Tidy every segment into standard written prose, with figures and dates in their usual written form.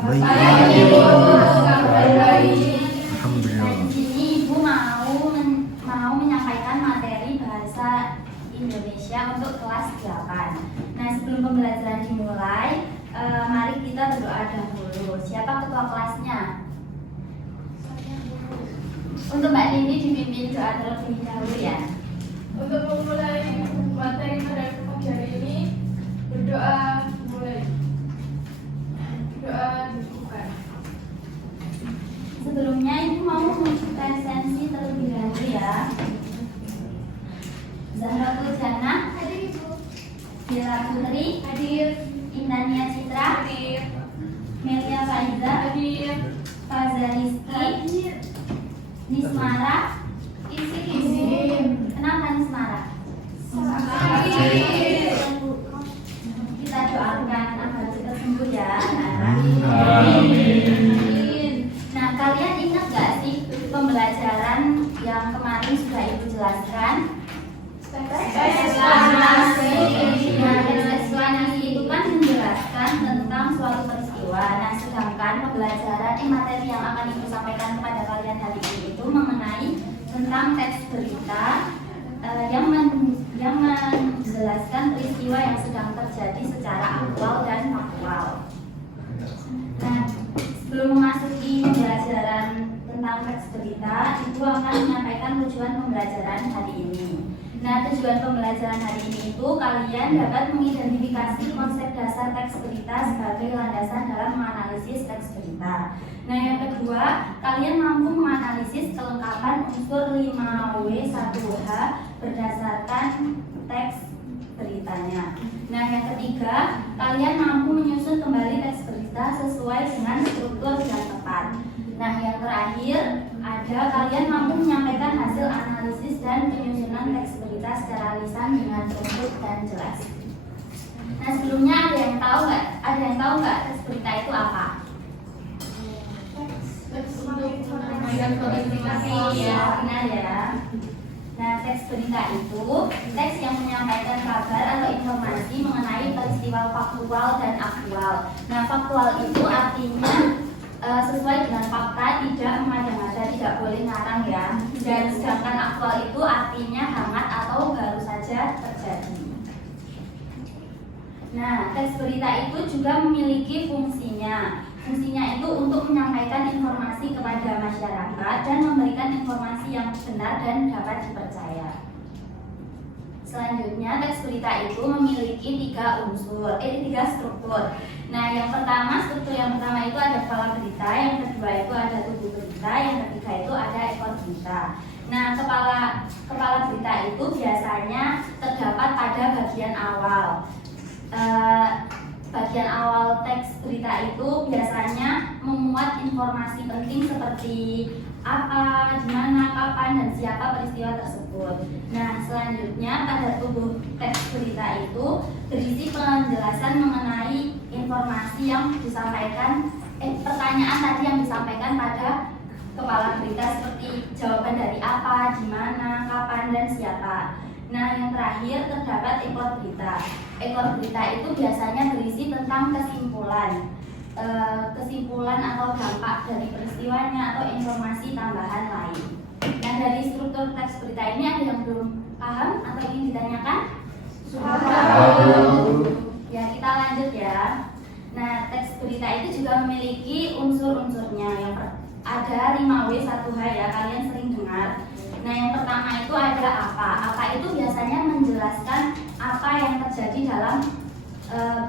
Baik. Alhamdulillah. Nah, di sini Ibu mau menyampaikan materi bahasa Indonesia untuk kelas 8. Nah, sebelum pembelajaran dimulai, mari kita berdoa dahulu. Siapa ketua kelasnya? Untuk Mbak Nini dipimpin doa terlebih dahulu ya. Untuk memulai materi pada pagi hari ini, berdoa mulai. Doa dibuka. Sebelumnya Ibu mau menunjukkan sensi terlebih dahulu ya. Zahratul Jannah Hadir Ibu. Bella Putri Hadir. Indania Citra Hadir. Melia Faiza Hadir. Faza Rizky Hadir. Nismara. Izin. Kenapa Nismara? Hadir. Kita doakan agar cepat sembuh ya. Amin. Nah, kalian ingat gak sih pembelajaran yang kemarin sudah Ibu jelaskan? Eksplanasi. Nah, eksplanasi itu kan menjelaskan tentang suatu peristiwa. Nah, sedangkan pembelajaran materi yang akan Ibu sampaikan kepada kalian hari ini itu mengenai tentang teks berita yang menjelaskan peristiwa yang sedang terjadi secara aktual dan faktual. Nah, sebelum memasuki pembelajaran tentang teks berita, Ibu akan menyampaikan tujuan pembelajaran hari ini. Nah, tujuan pembelajaran hari ini itu kalian dapat mengidentifikasi konsep dasar teks berita sebagai landasan dalam menganalisis teks berita. Nah, yang kedua, kalian mampu menganalisis kelengkapan unsur 5W1H berdasarkan teks beritanya. Nah, yang ketiga, kalian mampu menyusun kembali teks berita sesuai dengan struktur yang tepat. Nah, yang terakhir, ada kalian mampu menyampaikan hasil analisis dan penyusunan teks berita secara lisan dengan runtut dan jelas. Nah, sebelumnya ada yang tahu nggak teks berita itu apa? Ya, benar ya. Nah, teks berita itu teks yang menyampaikan kabar atau informasi mengenai peristiwa faktual dan aktual. Nah, faktual itu artinya sesuai dengan fakta, tidak mengada-ngada, tidak boleh ngarang ya. Dan sedangkan aktual itu artinya hangat atau baru saja terjadi. Nah, teks berita itu juga memiliki fungsinya. Fungsinya itu untuk menyampaikan informasi kepada masyarakat dan memberikan informasi yang benar dan dapat dipercaya. Selanjutnya, teks berita itu memiliki tiga struktur. Nah, struktur yang pertama itu ada kepala berita, yang kedua itu ada tubuh berita, yang ketiga itu ada ekor berita. Nah, kepala berita itu biasanya terdapat pada bagian awal. Bagian awal teks berita itu biasanya memuat informasi penting seperti apa, di mana, kapan, dan siapa peristiwa tersebut. Nah, selanjutnya pada tubuh teks berita itu berisi penjelasan mengenai informasi yang disampaikan, pertanyaan tadi yang disampaikan pada kepala berita seperti jawaban dari apa, di mana, kapan, dan siapa. Nah, yang terakhir terdapat ekor berita. Ekor berita itu biasanya berisi tentang kesimpulan atau dampak dari peristiwanya atau informasi tambahan lain. Nah, dari struktur teks berita ini ada yang belum paham atau ingin ditanyakan? Ya, kita lanjut ya. Nah, teks berita itu juga memiliki unsur-unsurnya. Yang ada 5W1H ya, kalian sering dengar. Nah, yang pertama itu ada apa. Apa itu biasanya menjelaskan apa yang terjadi dalam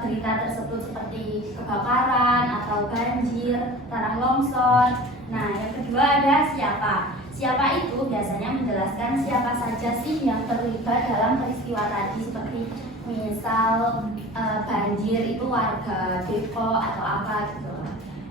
berita tersebut seperti kebakaran atau banjir, tanah longsor. Nah, yang kedua ada siapa. Siapa itu biasanya menjelaskan siapa saja sih yang terlibat dalam peristiwa tadi, seperti misal banjir itu warga Depok atau apa gitu.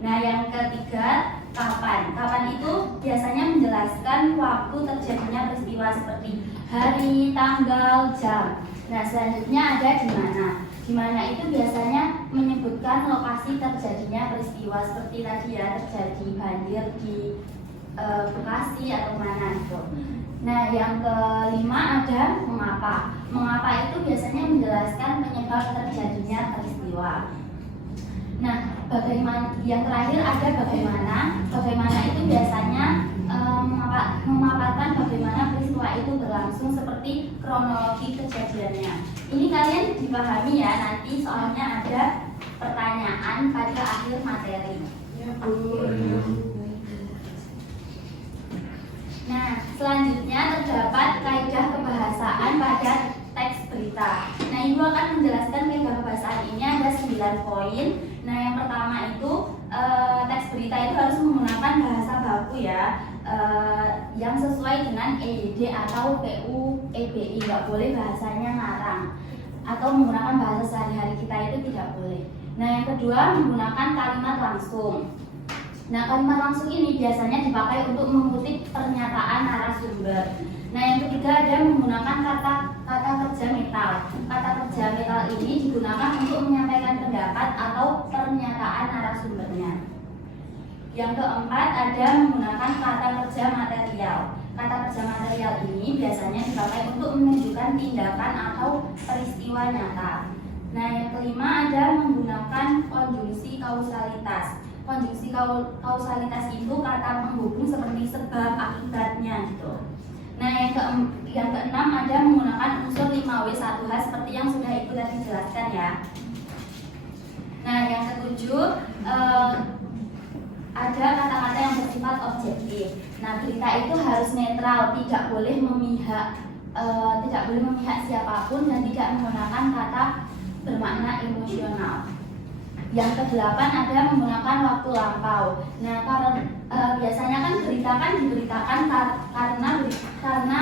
Nah, yang ketiga kapan. Kapan itu biasanya menjelaskan waktu terjadinya peristiwa seperti hari, tanggal, jam. Nah, selanjutnya ada di mana. Di mana itu biasanya menyebutkan lokasi terjadinya peristiwa seperti tadi ya, terjadi banjir di Bekasi atau mana gitu. Nah, yang kelima ada mengapa. Mengapa itu biasanya menjelaskan penyebab terjadinya peristiwa. Nah, bagaimana yang terakhir ada bagaimana itu biasanya memaparkan bagaimana peristiwa itu berlangsung seperti kronologi kejadiannya. Ini kalian dipahami ya, nanti soalnya ada pertanyaan pada akhir materi. Ya, Bu. Nah, selanjutnya terdapat kaidah kebahasaan pada teks berita. Nah, Ibu akan menjelaskan kaidah kebahasaan ini ada 9 poin. Nah, yang pertama itu teks berita itu harus menggunakan bahasa baku ya, yang sesuai dengan EYD atau PUEBI. Nggak boleh bahasanya ngarang atau menggunakan bahasa sehari-hari kita, itu tidak boleh. Nah, yang kedua menggunakan kalimat langsung. Nah, kalimat langsung ini biasanya dipakai untuk mengutip pernyataan narasumber. Nah, yang ketiga ada menggunakan kata kerja metal. Kata kerja metal ini digunakan untuk menyampaikan pendapat atau pernyataan narasumbernya. Yang keempat ada menggunakan kata kerja material. Kata kerja material ini biasanya dipakai untuk menunjukkan tindakan atau peristiwa nyata. Nah, yang kelima ada menggunakan konjungsi kausalitas. Konjungsi kausalitas itu kata penghubung seperti sebab akibatnya gitu. Nah, yang keenam ada menggunakan unsur 5W1H seperti yang sudah Ibu tadi jelaskan ya. Nah, yang ketujuh ada kata-kata yang bersifat objektif. Nah, berita itu harus netral, tidak boleh memihak siapapun dan tidak menggunakan kata bermakna emosional. Yang kedelapan ada menggunakan waktu lampau. Nah, biasanya kan berita kan diberitakan karena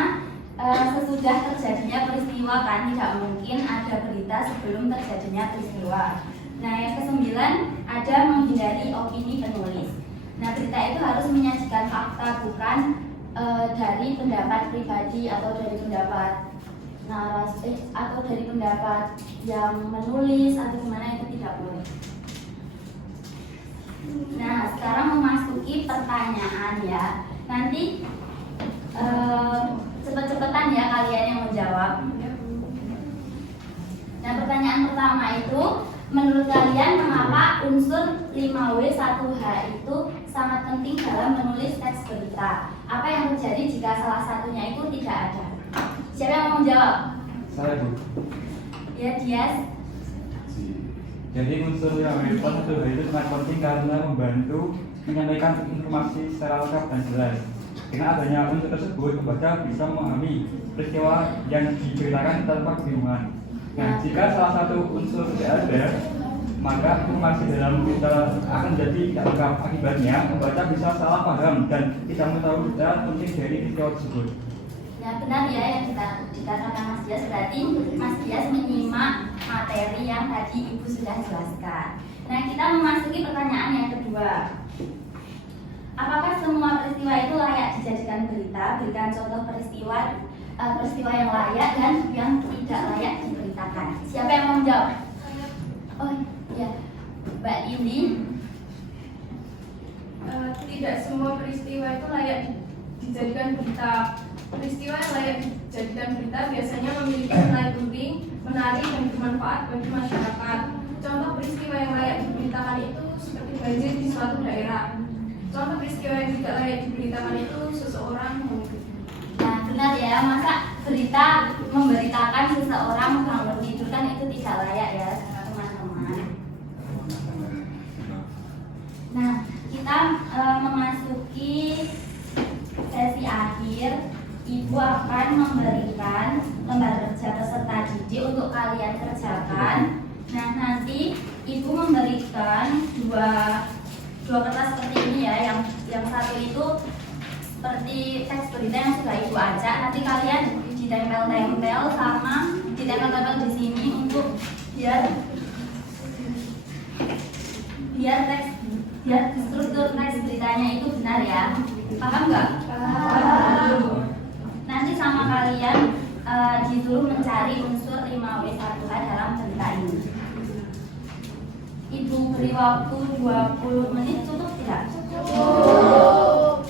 sesudah terjadinya peristiwa kan, tidak mungkin ada berita sebelum terjadinya peristiwa. Nah, yang kesembilan ada menghindari opini penulis. Nah, berita itu harus menyajikan fakta, bukan dari pendapat pribadi atau dari pendapat narasi atau dari pendapat yang menulis atau gimana, itu tidak boleh. Nah, sekarang memasuki pertanyaan ya. Nanti cepet-cepetan ya kalian yang menjawab. Nah, pertanyaan pertama itu, menurut kalian mengapa unsur 5W1H itu sangat penting dalam menulis teks berita? Apa yang terjadi jika salah satunya itu tidak ada? Siapa yang mau menjawab? Saya, Bu. Ya, Dias. Jadi unsur yang itu sangat penting karena membantu menyampaikan informasi secara lengkap dan jelas. Dengan adanya unsur tersebut, pembaca bisa memahami peristiwa yang diceritakan tanpa kebingungan. Nah, jika salah satu unsur tidak ada, maka informasi dalam berita akan jadi tidak lengkap. Akibatnya, pembaca bisa salah paham dan tidak mengetahui detail penting dari peristiwa tersebut. Ya, benar ya yang dikatakan Mas Dias, berarti Mas Dias menyimak materi yang tadi Ibu sudah jelaskan. Nah, kita memasuki pertanyaan yang kedua. Apakah semua peristiwa itu layak dijadikan berita? Berikan contoh peristiwa yang layak dan yang tidak layak diberitakan. Siapa yang mau menjawab? Oh ya, Mbak Indi. Tidak semua peristiwa itu layak dijadikan berita. Peristiwa yang layak dijadikan berita biasanya memiliki nilai penting, menarik, dan bermanfaat bagi masyarakat. Contoh peristiwa yang layak diberitakan itu seperti banjir di suatu daerah. Contoh peristiwa yang tidak layak diberitakan itu seseorang menghidup. Nah, benar ya, masa berita memberitakan seseorang bangun tidur kan itu tidak layak ya, teman-teman. Nah, kita memasuki sesi akhir. Ibu akan memberikan lembar kerja peserta didik untuk kalian kerjakan. Nah, nanti Ibu memberikan dua kertas seperti ini ya. Yang satu itu seperti teks berita yang sudah Ibu ajak. Nanti kalian ditempel-tempel sama ditempel-tempel di sini untuk biar struktur teks beritanya itu benar ya. Paham nggak? Paham. Nanti sama kalian disuruh mencari unsur 5W1H dalam berita ini. Ibu beri waktu 20 menit, cukup tidak? Cukup.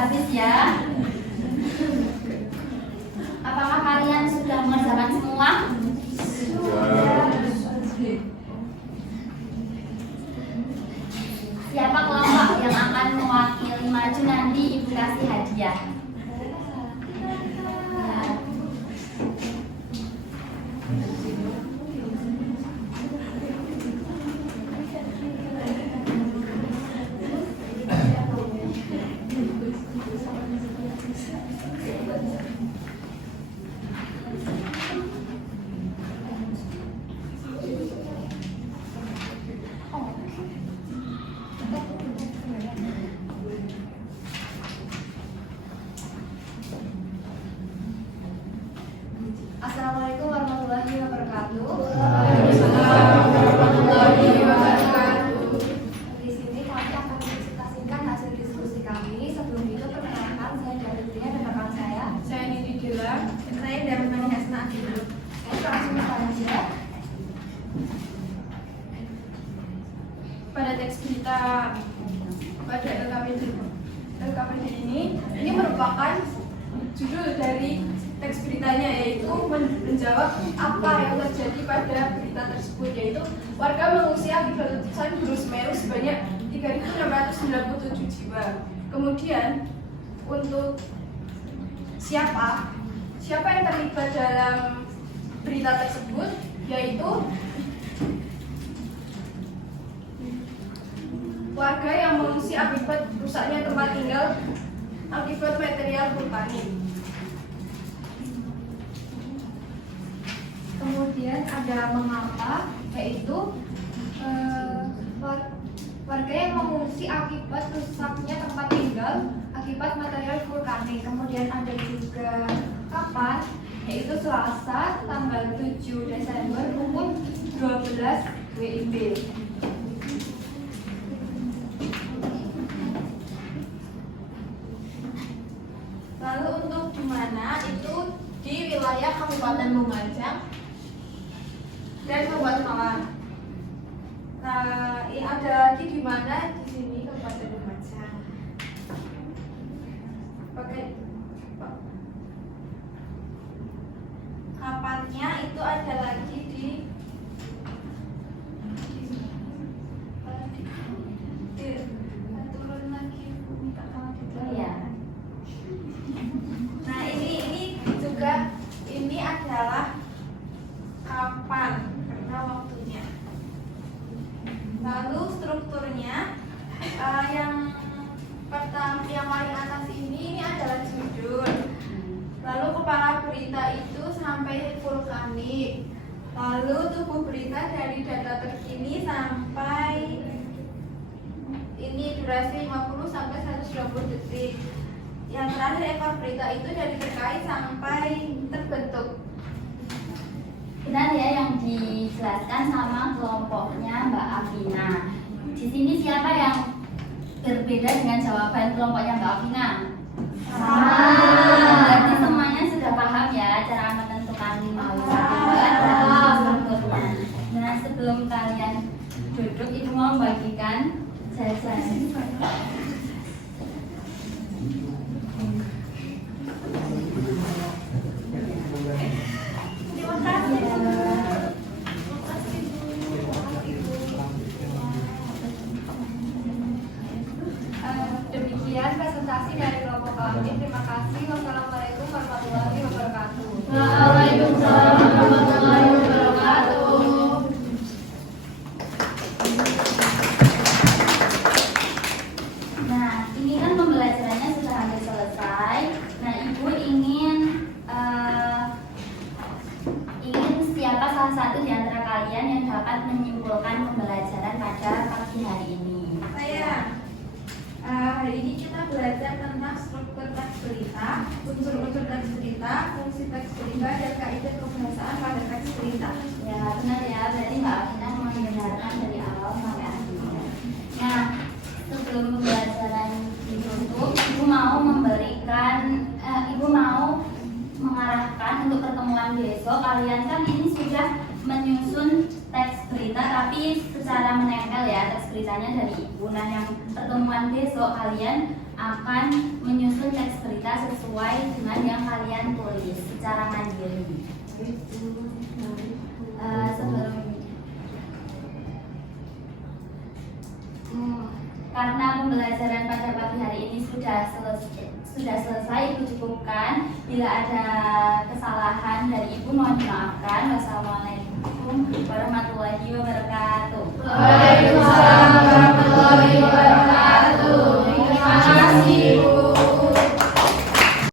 habis ya. Apakah kalian sudah mengerjakan semua? Siapa kelompok yang akan mewakili maju nanti Ibu kasih hadiah? Assalamualaikum warahmatullahi wabarakatuh. Waalaikumsalam warahmatullahi wabarakatuh. Di sini kami akan presentasikan hasil diskusi kami. Sebelum itu perkenalkan, saya dari Dunia dan rekan saya. Saya Nidi Dila. Saya dari Mani Hasna. Saya langsung mulai aja. Pada teks berita pada LKPD ini merupakan judul dari teks beritanya, yaitu menjawab apa yang terjadi pada berita tersebut, yaitu warga mengungsi akibat letusan Gunung Semeru sebanyak 3.697 jiwa. Kemudian untuk siapa yang terlibat dalam berita tersebut, yaitu warga yang mengungsi akibat rusaknya tempat tinggal akibat material vulkanik. Kemudian ada mengapa, yaitu warga yang mengungsi akibat rusaknya tempat tinggal akibat material vulkanik. Kemudian ada juga kapan, yaitu Selasa tanggal 7 Desember pukul 12 WIB. Lalu untuk di mana, itu di wilayah Kabupaten Lumajang dan Kabupaten Malang. Nah, ini ada lagi di mana, di sini Kabupaten Lumajang. Oke. Kapannya itu ada lagi di turun lagi minta tolong Oh ya. Nah, ini juga ini adalah kapan karena waktunya. Lalu strukturnya yang pertama, yang paling atas ini adalah judul. Lalu kepala berita itu sampai vulkanik. Lalu tubuh berita dari data terkini sampai ini durasi 50 sampai 120 detik. Yang terakhir ekor berita itu dari terkait sampai terbentuk. Benar ya yang dijelaskan sama kelompoknya Mbak Afina. Di sini siapa yang berbeda dengan jawaban kelompoknya Mbak Afina? Berarti semuanya sudah paham ya cara menentukan 5 wisata dan strukturnya. Nah, sebelum kalian duduk, Ibu mau membagikan jajan. Terima kasih. Demikian presentasi dari kelompok kami. Terima kasih. Wassalamualaikum warahmatullahi wabarakatuh. Waalaikumsalam warahmatullahi wabarakatuh. Nah, ini kan pembelajarannya sudah hampir selesai. Nah, Ibu ingin siapa salah satu di antara kalian yang dapat menyimpulkan pembelajaran pada pagi hari ini? Saya hari ini kita belajar tentang struktur teks berita, unsur-unsur teks berita, fungsi teks berita, dan kaidah kebahasaan pada teks berita. Ya, benar ya. Berarti Mbak Afina mendengarkan dari awal sampai akhir. Nah, sebelum pembelajaran ditutup, Ibu mau mengarahkan untuk pertemuan besok. Kalian kan ini sudah menyusun teks berita, tapi secara menempel ya teks beritanya dari Ibu. Nah, yang pertemuan besok kalian akan menyusun teks berita sesuai dengan yang kalian tulis secara mandiri. Karena pembelajaran pada pagi hari ini sudah selesai, itu cukupkan. Bila ada kesalahan